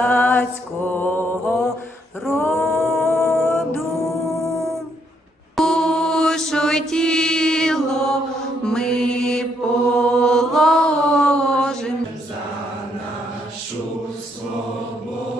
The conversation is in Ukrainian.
козацького роду. Душу й тіло ми положим за нашу свободу.